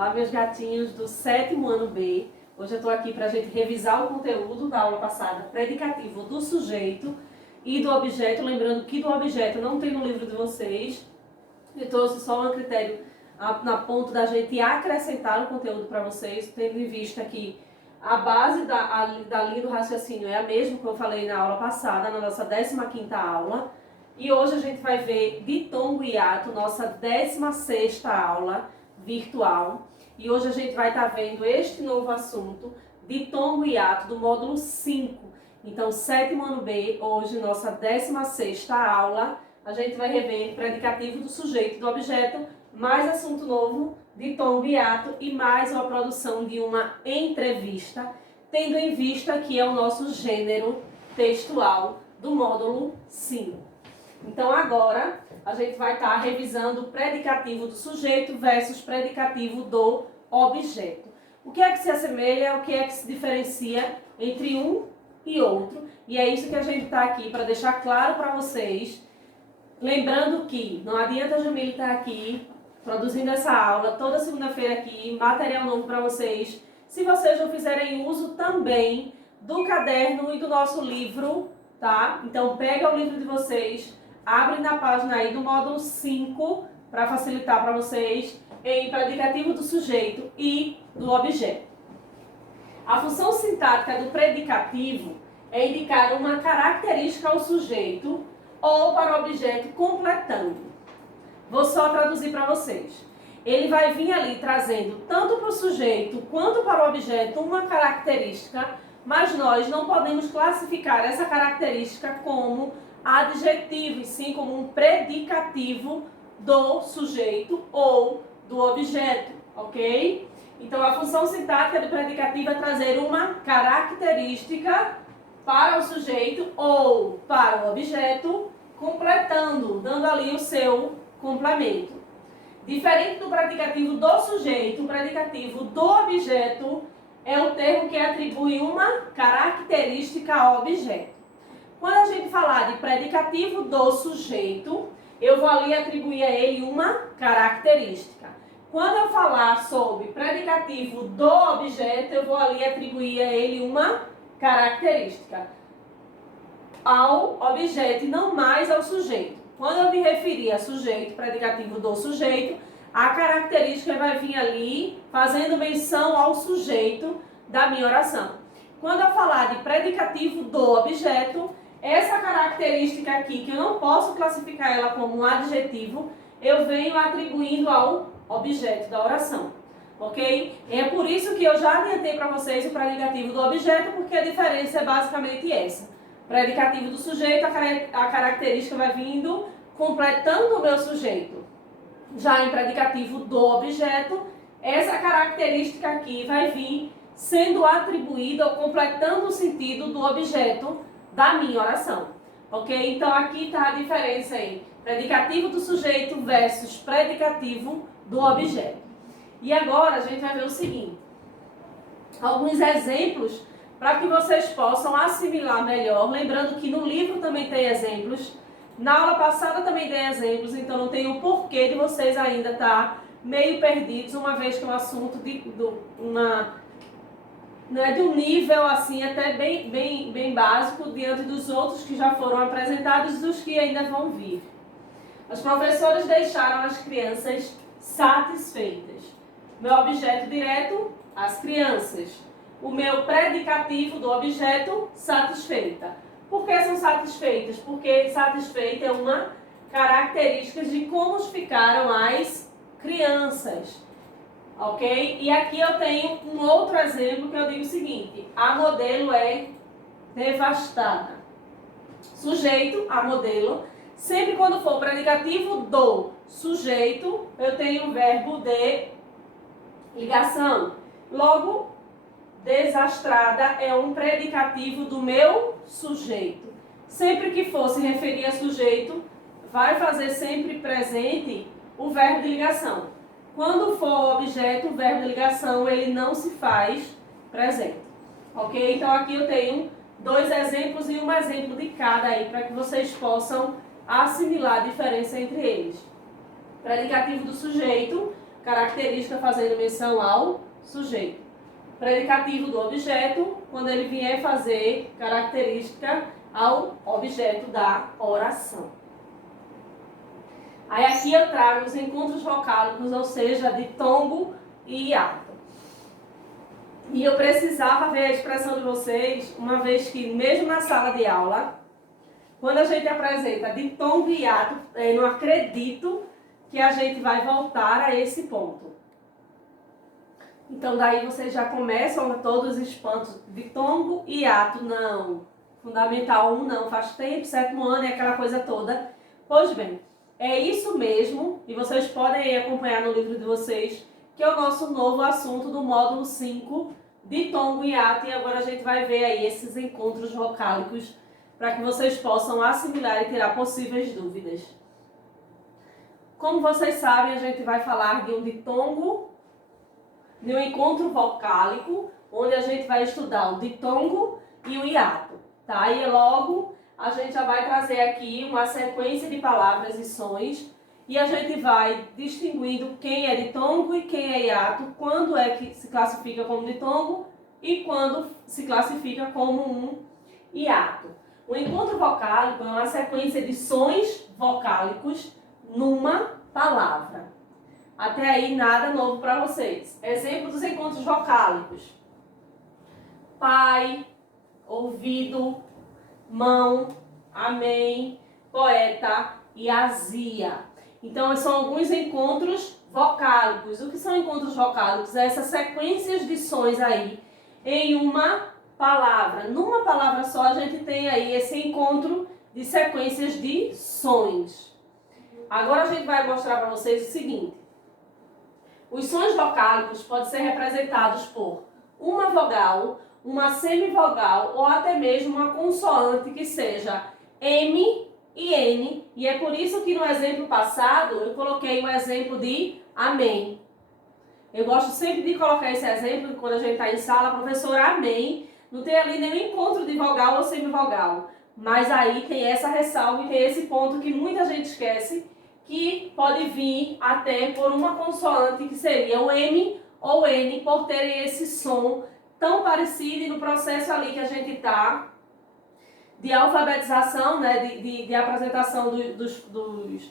Olá, meus gatinhos do 7º ano B. Hoje eu estou aqui para a gente revisar o conteúdo da aula passada, predicativo do sujeito e do objeto. Lembrando que do objeto não tem no livro de vocês. Eu trouxe só um critério na ponto da gente acrescentar o conteúdo para vocês, tendo em vista que a base da linha do raciocínio é a mesma que eu falei na aula passada, na nossa 15ª aula. E hoje a gente vai ver ditongo e ato, nossa 16ª aula virtual. E hoje a gente vai estar vendo este novo assunto, ditongo e ato, do módulo 5. Então, 7º ano B, hoje, nossa 16ª aula, a gente vai rever predicativo do sujeito e do objeto, mais assunto novo, ditongo e ato, e mais uma produção de uma entrevista, tendo em vista que é o nosso gênero textual do módulo 5. Então, agora, a gente vai estar revisando o predicativo do sujeito versus predicativo do objeto. O que é que se assemelha, o que é que se diferencia entre um e outro. E é isso que a gente está aqui para deixar claro para vocês. Lembrando que não adianta a Jamile estar aqui produzindo essa aula toda segunda-feira aqui, material novo para vocês, se vocês não fizerem uso também do caderno e do nosso livro, tá? Então pega o livro de vocês, abre na página aí do módulo 5 para facilitar para vocês em predicativo do sujeito e do objeto. A função sintática do predicativo é indicar uma característica ao sujeito ou para o objeto completando. Vou só traduzir para vocês. Ele vai vir ali trazendo tanto para o sujeito quanto para o objeto uma característica, mas nós não podemos classificar essa característica como adjetivo, e sim como um predicativo do sujeito ou do objeto, ok? Então, a função sintática do predicativo é trazer uma característica para o sujeito ou para o objeto, completando, dando ali o seu complemento. Diferente do predicativo do sujeito, o predicativo do objeto é o termo que atribui uma característica ao objeto. Quando a gente falar de predicativo do sujeito, eu vou ali atribuir a ele uma característica. Quando eu falar sobre predicativo do objeto, eu vou ali atribuir a ele uma característica ao objeto e não mais ao sujeito. Quando eu me referir a sujeito, predicativo do sujeito, a característica vai vir ali fazendo menção ao sujeito da minha oração. Quando eu falar de predicativo do objeto, essa característica aqui, que eu não posso classificar ela como um adjetivo, eu venho atribuindo ao objeto da oração, ok? É por isso que eu já adiantei para vocês o predicativo do objeto, porque a diferença é basicamente essa. Predicativo do sujeito, a característica vai vindo completando o meu sujeito. Já em predicativo do objeto, essa característica aqui vai vir sendo atribuída ou completando o sentido do objeto da minha oração, ok? Então aqui está a diferença aí, predicativo do sujeito versus predicativo do objeto. E agora a gente vai ver o seguinte, alguns exemplos para que vocês possam assimilar melhor, lembrando que no livro também tem exemplos, na aula passada também tem exemplos, então não tem o porquê de vocês ainda estar meio perdidos, uma vez que é um assunto não é de um nível assim até bem básico diante dos outros que já foram apresentados e dos que ainda vão vir. Os professores deixaram as crianças satisfeitas. Meu objeto direto, as crianças. O meu predicativo do objeto, satisfeita. Por que são satisfeitas? Porque satisfeita é uma característica de como ficaram as crianças. Ok? E aqui eu tenho um outro exemplo que eu digo o seguinte, a modelo é devastada. Sujeito, a modelo, sempre quando for predicativo do sujeito, eu tenho o verbo de ligação. Logo, desastrada é um predicativo do meu sujeito. Sempre que for se referir a sujeito, vai fazer sempre presente o verbo de ligação. Quando for objeto, o verbo de ligação, ele não se faz presente. Ok? Então aqui eu tenho dois exemplos e um exemplo de cada aí, para que vocês possam assimilar a diferença entre eles. Predicativo do sujeito, característica fazendo menção ao sujeito. Predicativo do objeto, quando ele vier fazer característica ao objeto da oração. Aí aqui eu trago os encontros vocálicos, ou seja, ditongo e hiato. E eu precisava ver a expressão de vocês, uma vez que mesmo na sala de aula, quando a gente apresenta ditongo e hiato, eu não acredito que a gente vai voltar a esse ponto. Então daí vocês já começam todos os espantos. Ditongo e hiato, não. Fundamental 1 não, faz tempo, 7º ano e aquela coisa toda. Pois bem, é isso mesmo, e vocês podem acompanhar no livro de vocês, que é o nosso novo assunto do módulo 5, ditongo e hiato, e agora a gente vai ver aí esses encontros vocálicos para que vocês possam assimilar e tirar possíveis dúvidas. Como vocês sabem, a gente vai falar de um ditongo, de um encontro vocálico, onde a gente vai estudar o ditongo e o hiato, tá? E logo a gente já vai trazer aqui uma sequência de palavras e sons, e a gente vai distinguindo quem é ditongo e quem é hiato, quando é que se classifica como ditongo e quando se classifica como um hiato. O encontro vocálico é uma sequência de sons vocálicos numa palavra. Até aí nada novo para vocês. Exemplo dos encontros vocálicos: pai, ouvido, mão, amém, poeta e azia. Então, são alguns encontros vocálicos. O que são encontros vocálicos? É essas sequências de sons aí em uma palavra. Numa palavra só, a gente tem aí esse encontro de sequências de sons. Agora a gente vai mostrar para vocês o seguinte. Os sons vocálicos podem ser representados por uma vogal, uma semivogal ou até mesmo uma consoante que seja M e N. E é por isso que no exemplo passado eu coloquei o exemplo de amém. Eu gosto sempre de colocar esse exemplo quando a gente está em sala, professora, amém. Não tem ali nenhum encontro de vogal ou semivogal. Mas aí tem essa ressalva e tem esse ponto que muita gente esquece, que pode vir até por uma consoante que seria o M ou N, por terem esse som tão parecido, e no processo ali que a gente está de alfabetização, né, de apresentação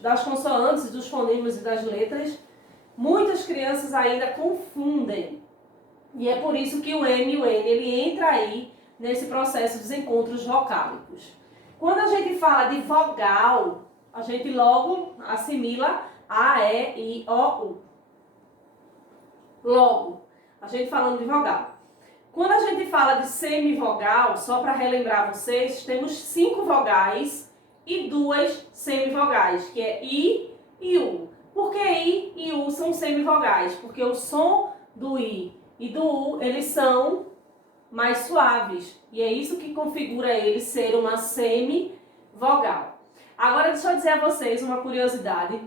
das consoantes, dos fonemas e das letras, muitas crianças ainda confundem. E é por isso que o M e o N, ele entra aí nesse processo dos encontros vocálicos. Quando a gente fala de vogal, a gente logo assimila A, E, I, O, U. Logo, a gente falando de vogal. Quando a gente fala de semivogal, só para relembrar vocês, temos 5 vogais e 2 semivogais, que é I e U. Por que I e U são semivogais? Porque o som do I e do U, eles são mais suaves. E é isso que configura ele ser uma semivogal. Agora deixa eu dizer a vocês uma curiosidade,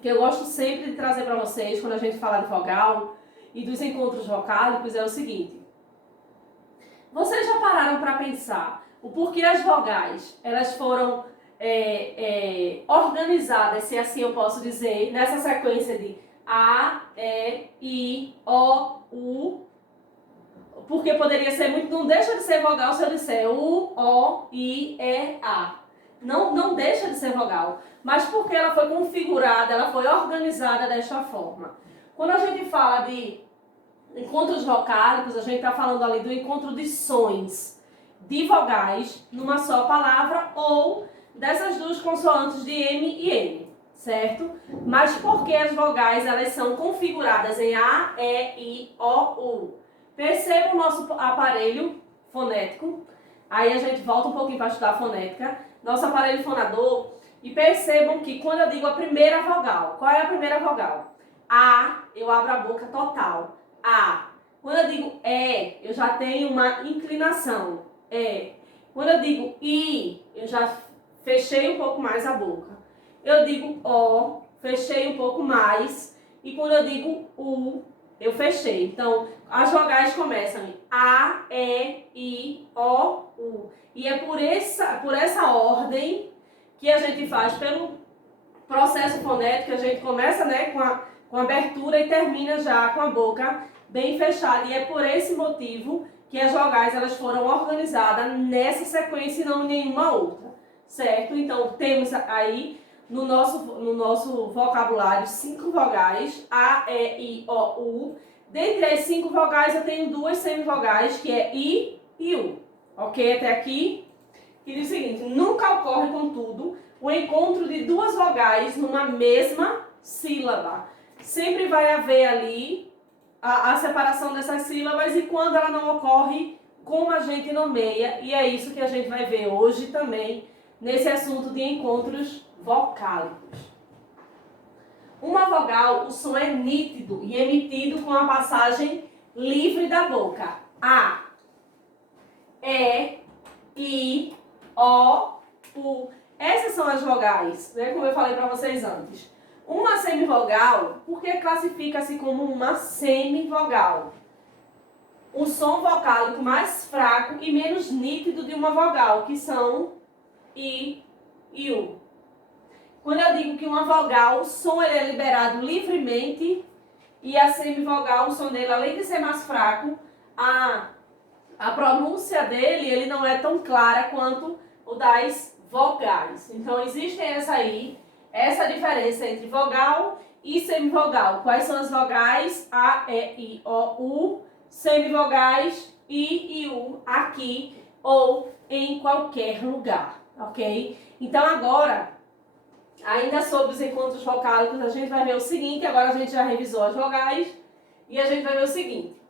que eu gosto sempre de trazer para vocês quando a gente fala de vogal e dos encontros vocálicos, é o seguinte. Vocês já pararam para pensar o porquê as vogais elas foram organizadas, se assim eu posso dizer, nessa sequência de A, E, I, O, U? Porque poderia ser muito, não deixa de ser vogal se eu disser U, O, I, E, A. Não deixa de ser vogal, mas porque ela foi configurada, ela foi organizada desta forma. Quando a gente fala de encontros vocálicos, a gente está falando ali do encontro de sons de vogais numa só palavra ou dessas duas consoantes de M e N, certo? Mas porque as vogais elas são configuradas em A, E, I, O, U. Perceba o nosso aparelho fonético. Aí a gente volta um pouquinho para estudar a fonética. Nosso aparelho fonador. E percebam que quando eu digo a primeira vogal, qual é a primeira vogal? A, eu abro a boca total. A. Quando eu digo E, eu já tenho uma inclinação. E. Quando eu digo I, eu já fechei um pouco mais a boca. Eu digo O, fechei um pouco mais. E quando eu digo U, eu fechei. Então, as vogais começam em A, E, I, O, U. E é por essa ordem que a gente faz, pelo processo fonético, a gente começa, né, com abertura e termina já com a boca bem fechada. E é por esse motivo que as vogais elas foram organizadas nessa sequência e não em nenhuma outra, certo? Então temos aí no nosso vocabulário 5 vogais, A, E, I, O, U. Dentre as 5 vogais eu tenho 2 semivogais, que é I e U. Ok? Até aqui? Que diz o seguinte: nunca ocorre, contudo, o encontro de 2 vogais numa mesma sílaba. Sempre vai haver ali a separação dessas sílabas, e quando ela não ocorre, como a gente nomeia, e é isso que a gente vai ver hoje também, nesse assunto de encontros vocálicos. Uma vogal, o som é nítido e emitido com a passagem livre da boca. A, E, I, O, U. Essas são as vogais, né, como eu falei para vocês antes. Uma semivogal, por que classifica-se como uma semivogal? O som vocálico mais fraco e menos nítido de uma vogal, que são I e U. Quando eu digo que uma vogal, o som ele é liberado livremente, e a semivogal, o som dele, além de ser mais fraco, a pronúncia dele ele não é tão clara quanto o das vogais. Então existe essa diferença entre vogal e semivogal. Quais são as vogais? A, E, I, O, U. Semivogais I e U aqui ou em qualquer lugar, ok? Então agora, ainda sobre os encontros vocálicos, a gente vai ver o seguinte. Agora a gente já revisou as vogais e a gente vai ver o seguinte.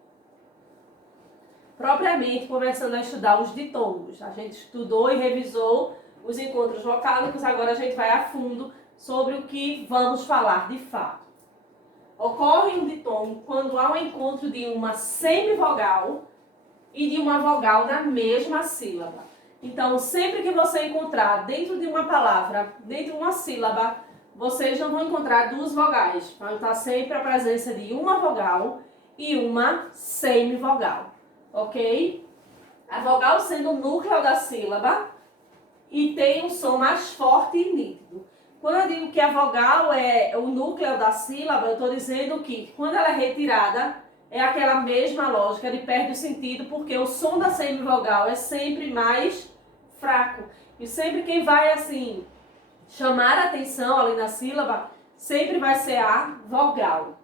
Propriamente começando a estudar os ditongos. A gente estudou e revisou os encontros vocálicos, agora a gente vai a fundo sobre o que vamos falar de fato. Ocorre um ditongo quando há um encontro de uma semivogal e de uma vogal na mesma sílaba. Então, sempre que você encontrar dentro de uma palavra, dentro de uma sílaba, vocês não vão encontrar 2 vogais. Vai estar sempre a presença de uma vogal e uma semivogal, ok? A vogal sendo o núcleo da sílaba e tem um som mais forte e nítido. Quando eu digo que a vogal é o núcleo da sílaba, eu estou dizendo que quando ela é retirada, é aquela mesma lógica de perde o sentido, porque o som da semivogal é sempre mais fraco. E sempre quem vai, assim, chamar a atenção ali na sílaba, sempre vai ser a vogal.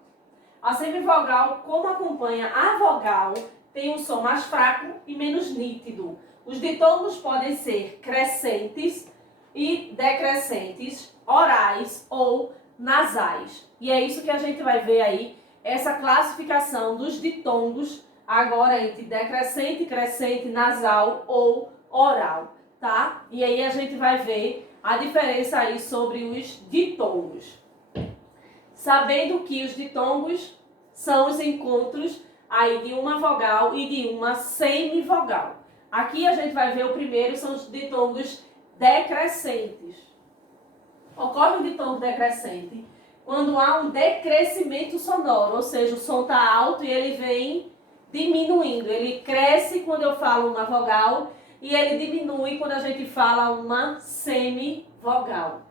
A semivogal, como acompanha a vogal, tem um som mais fraco e menos nítido. Os ditongos podem ser crescentes e decrescentes, orais ou nasais. E é isso que a gente vai ver aí, essa classificação dos ditongos, agora entre decrescente, crescente, nasal ou oral, tá? E aí a gente vai ver a diferença aí sobre os ditongos. Sabendo que os ditongos são os encontros aí de uma vogal e de uma semivogal. Aqui a gente vai ver o primeiro, são os ditongos decrescentes. Ocorre um ditongo decrescente quando há um decrescimento sonoro, ou seja, o som está alto e ele vem diminuindo. Ele cresce quando eu falo uma vogal e ele diminui quando a gente fala uma semivogal.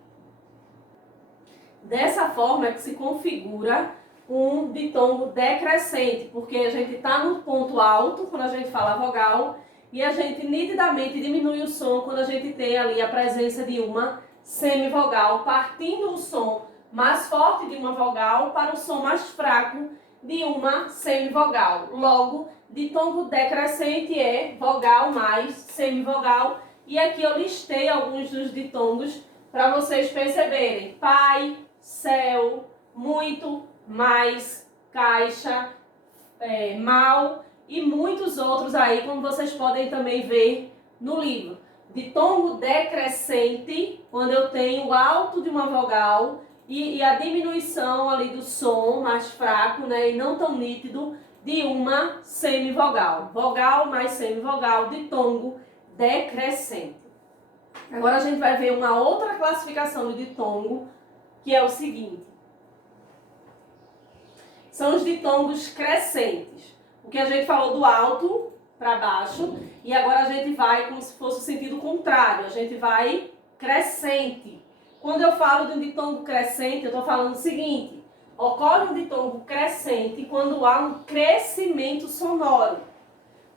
Dessa forma é que se configura um ditongo decrescente, porque a gente está no ponto alto quando a gente fala vogal e a gente nitidamente diminui o som quando a gente tem ali a presença de uma semivogal, partindo o som mais forte de uma vogal para o som mais fraco de uma semivogal. Logo, ditongo decrescente é vogal mais semivogal. E aqui eu listei alguns dos ditongos para vocês perceberem. Pai, céu, muito, mais, caixa, mal e muitos outros aí, como vocês podem também ver no livro. Ditongo decrescente, quando eu tenho o alto de uma vogal e a diminuição ali do som mais fraco, né, e não tão nítido, de uma semivogal. Vogal mais semivogal, ditongo decrescente. Agora a gente vai ver uma outra classificação de ditongo, que é o seguinte. São os ditongos crescentes. O que a gente falou do alto para baixo, e agora a gente vai como se fosse o sentido contrário, a gente vai crescente. Quando eu falo de um ditongo crescente, eu estou falando o seguinte: Ocorre um ditongo crescente quando há um crescimento sonoro,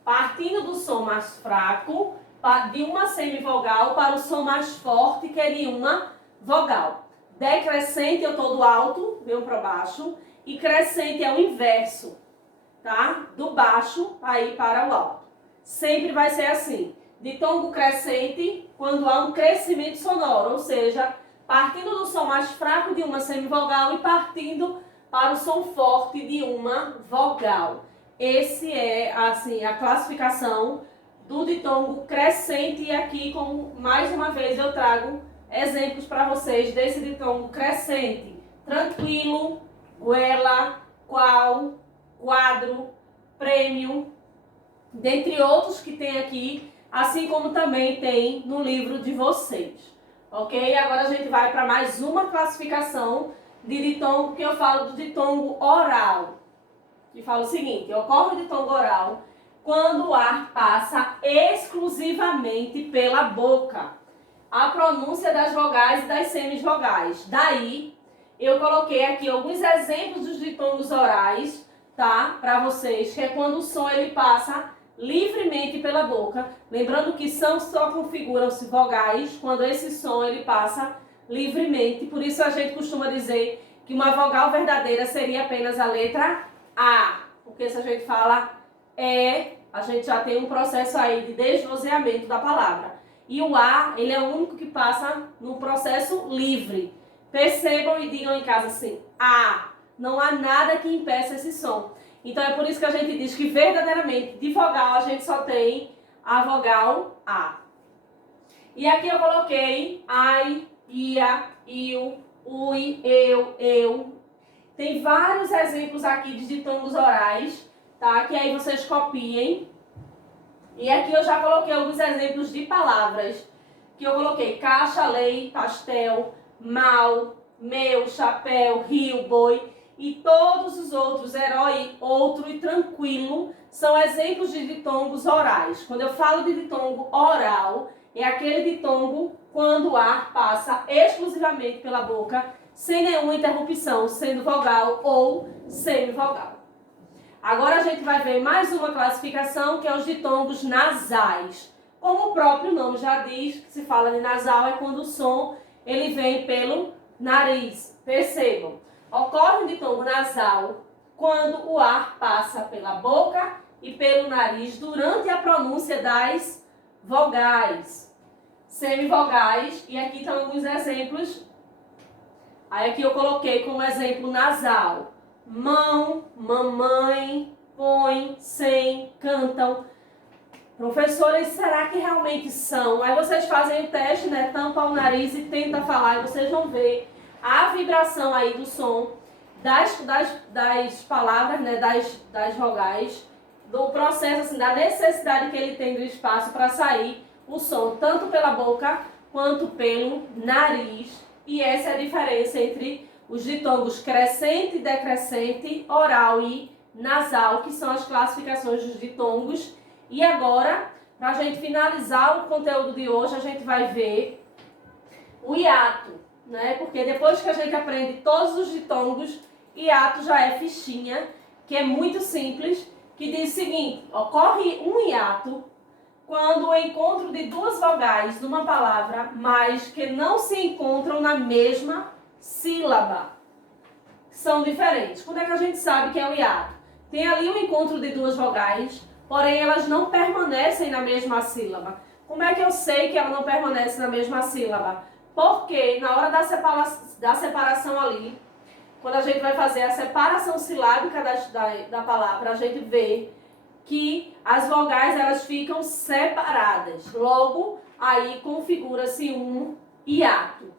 partindo do som mais fraco de uma semivogal para o som mais forte, que é de uma vogal. Decrescente eu estou do alto, venho para baixo, e crescente é o inverso, tá? Do baixo aí para o alto. Sempre vai ser assim. Ditongo crescente quando há um crescimento sonoro, ou seja, partindo do som mais fraco de uma semivogal e partindo para o som forte de uma vogal. Esse é assim a classificação do ditongo crescente, e aqui, como mais uma vez eu trago exemplos para vocês desse ditongo crescente: tranquilo, goela, qual, quadro, prêmio, dentre outros que tem aqui, assim como também tem no livro de vocês. Ok? Agora a gente vai para mais uma classificação de ditongo, que eu falo do ditongo oral. Que fala o seguinte: ocorre o ditongo oral quando o ar passa exclusivamente pela boca. A pronúncia das vogais e das semivogais. Daí, eu coloquei aqui alguns exemplos dos ditongos orais, tá? Para vocês, que é quando o som ele passa livremente pela boca. Lembrando que só configuram-se vogais quando esse som ele passa livremente. Por isso a gente costuma dizer que uma vogal verdadeira seria apenas a letra A. Porque se a gente fala a gente já tem um processo aí de desvozeamento da palavra. E o A, ele é o único que passa no processo livre. Percebam e digam em casa assim: A. Não há nada que impeça esse som. Então é por isso que a gente diz que verdadeiramente de vogal a gente só tem a vogal A. E aqui eu coloquei ai, ia, iu, ui, eu. Tem vários exemplos aqui de ditongos orais, tá? Que aí vocês copiem. E aqui eu já coloquei alguns exemplos de palavras. Que eu coloquei caixa, lei, pastel, mal, meu, chapéu, rio, boi. E todos os outros, herói, outro e tranquilo, são exemplos de ditongos orais. Quando eu falo de ditongo oral, é aquele ditongo quando o ar passa exclusivamente pela boca, sem nenhuma interrupção, sendo vogal ou semivogal. Agora a gente vai ver mais uma classificação, que é os ditongos nasais. Como o próprio nome já diz, que se fala de nasal é quando o som ele vem pelo nariz. Percebam, ocorre um ditongo nasal quando o ar passa pela boca e pelo nariz durante a pronúncia das vogais, semivogais, e aqui estão alguns exemplos. Aí aqui eu coloquei como exemplo nasal: mão, mamãe, põe, sem, cantam. Professores, será que realmente são? Aí vocês fazem o teste, né? Tampa o nariz e tenta falar, e vocês vão ver a vibração aí do som das palavras, né? Das vogais, do processo, assim, da necessidade que ele tem do espaço para sair o som, tanto pela boca quanto pelo nariz. E essa é a diferença entre os ditongos crescente, decrescente, oral e nasal, que são as classificações dos ditongos. E agora, para a gente finalizar o conteúdo de hoje, a gente vai ver o hiato, né? Porque depois que a gente aprende todos os ditongos, hiato já é fichinha, que é muito simples, que diz o seguinte: ocorre um hiato quando o encontro de duas vogais numa palavra, mas que não se encontram na mesma sílaba, são diferentes. Quando é que a gente sabe que é o hiato? Tem ali um encontro de duas vogais, porém elas não permanecem na mesma sílaba. Como é que eu sei que ela não permanece na mesma sílaba? Porque na hora da separação ali, quando a gente vai fazer a separação silábica da palavra, a gente vê que as vogais elas ficam separadas. Logo, aí configura-se um hiato.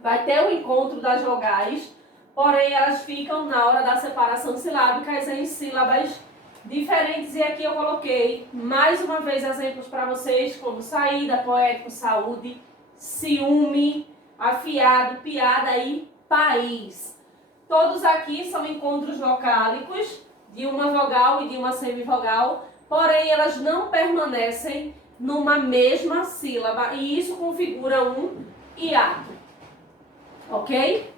Vai ter o encontro das vogais, porém elas ficam na hora da separação silábica em sílabas diferentes. E aqui eu coloquei mais uma vez exemplos para vocês, como saída, poético, saúde, ciúme, afiado, piada e país. Todos aqui são encontros vocálicos de uma vogal e de uma semivogal, porém elas não permanecem numa mesma sílaba, e isso configura um hiato. Ok?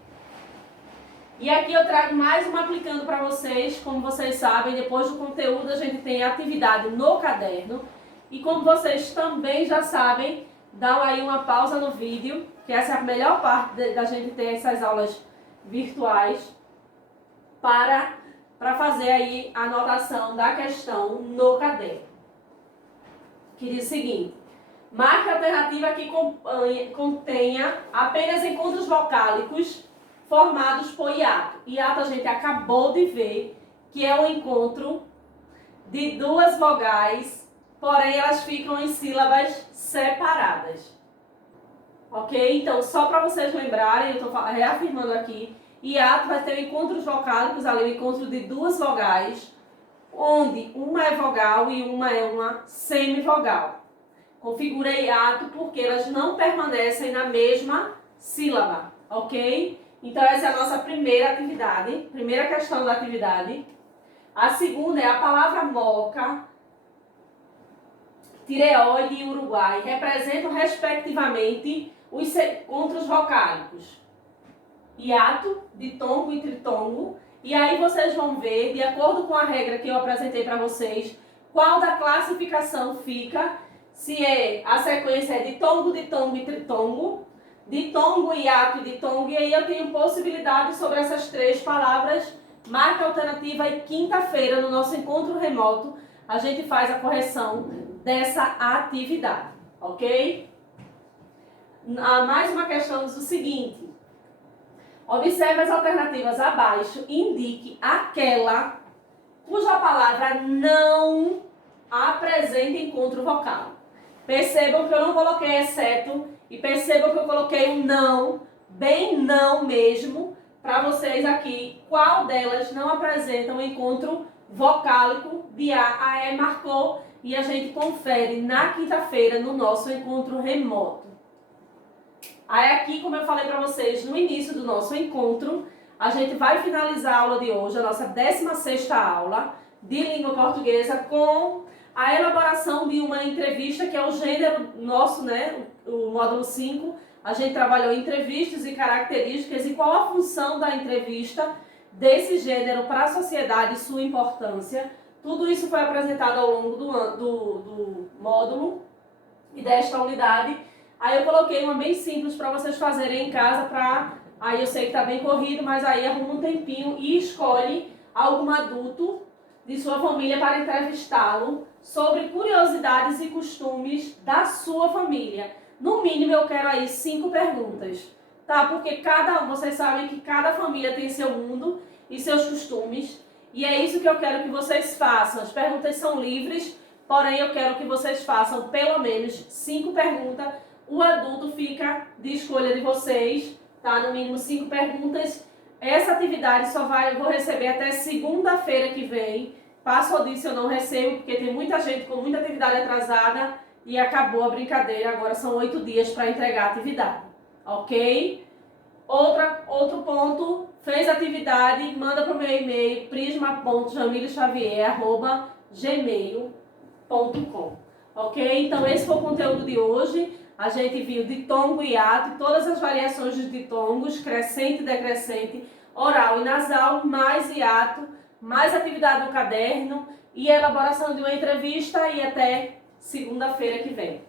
E aqui eu trago mais uma aplicando para vocês. Como vocês sabem, depois do conteúdo a gente tem atividade no caderno. E como vocês também já sabem, dão aí uma pausa no vídeo, que essa é a melhor parte da gente ter essas aulas virtuais, para fazer aí a anotação da questão no caderno. Que diz o seguinte: marque a alternativa que contenha apenas encontros vocálicos formados por hiato. Hiato a gente acabou de ver que é um encontro de duas vogais, porém elas ficam em sílabas separadas. Ok? Então, só para vocês lembrarem, eu estou reafirmando aqui, hiato vai ter encontros vocálicos, ali o encontro de duas vogais, onde uma é vogal e uma é uma semivogal. Configura hiato porque elas não permanecem na mesma sílaba, ok? Então essa é a nossa primeira atividade, primeira questão da atividade. A segunda é a palavra moca, tireoide e uruguai representam respectivamente os encontros vocálicos. Hiato, ditongo e tritongo. E aí vocês vão ver, de acordo com a regra que eu apresentei para vocês, qual da classificação fica, se a sequência é ditongo, ditongo e tritongo, ditongo, hiato e ditongo, e aí eu tenho possibilidade sobre essas três palavras. Marca alternativa e quinta-feira, no nosso encontro remoto, a gente faz a correção dessa atividade, ok? Mais uma questão diz o seguinte: observe as alternativas abaixo e indique aquela cuja palavra não apresenta encontro vocal. Percebam que eu não coloquei exceto e percebam que eu coloquei um não, bem não mesmo, para vocês aqui, qual delas não apresenta um encontro vocálico de A a E. Marcou e a gente confere na quinta-feira no nosso encontro remoto. Aí aqui, como eu falei para vocês no início do nosso encontro, a gente vai finalizar a aula de hoje, a nossa 16ª aula de língua portuguesa, com a elaboração de uma entrevista, que é o gênero nosso, né? O módulo 5, a gente trabalhou entrevistas e características e qual a função da entrevista desse gênero para a sociedade e sua importância. Tudo isso foi apresentado ao longo do módulo e desta unidade. Aí eu coloquei uma bem simples para vocês fazerem em casa, aí eu sei que está bem corrido, mas aí arruma um tempinho e escolhe algum adulto de sua família para entrevistá-lo sobre curiosidades e costumes da sua família. No mínimo eu quero aí 5 perguntas, tá? Porque vocês sabem que cada família tem seu mundo e seus costumes, e é isso que eu quero que vocês façam. As perguntas são livres, porém eu quero que vocês façam pelo menos 5 perguntas. O adulto fica de escolha de vocês, tá? No mínimo 5 perguntas. Essa atividade eu vou receber até segunda-feira que vem. Passou disso eu não recebo, porque tem muita gente com muita atividade atrasada e acabou a brincadeira. Agora são 8 dias para entregar a atividade, ok? Outro ponto, fez a atividade, manda para o meu e-mail prisma.jamiloxavier@gmail.com, ok? Então esse foi o conteúdo de hoje. A gente viu ditongo e hiato, todas as variações dos ditongos, crescente e decrescente, oral e nasal, mais hiato, mais atividade no caderno e elaboração de uma entrevista, e até segunda-feira que vem.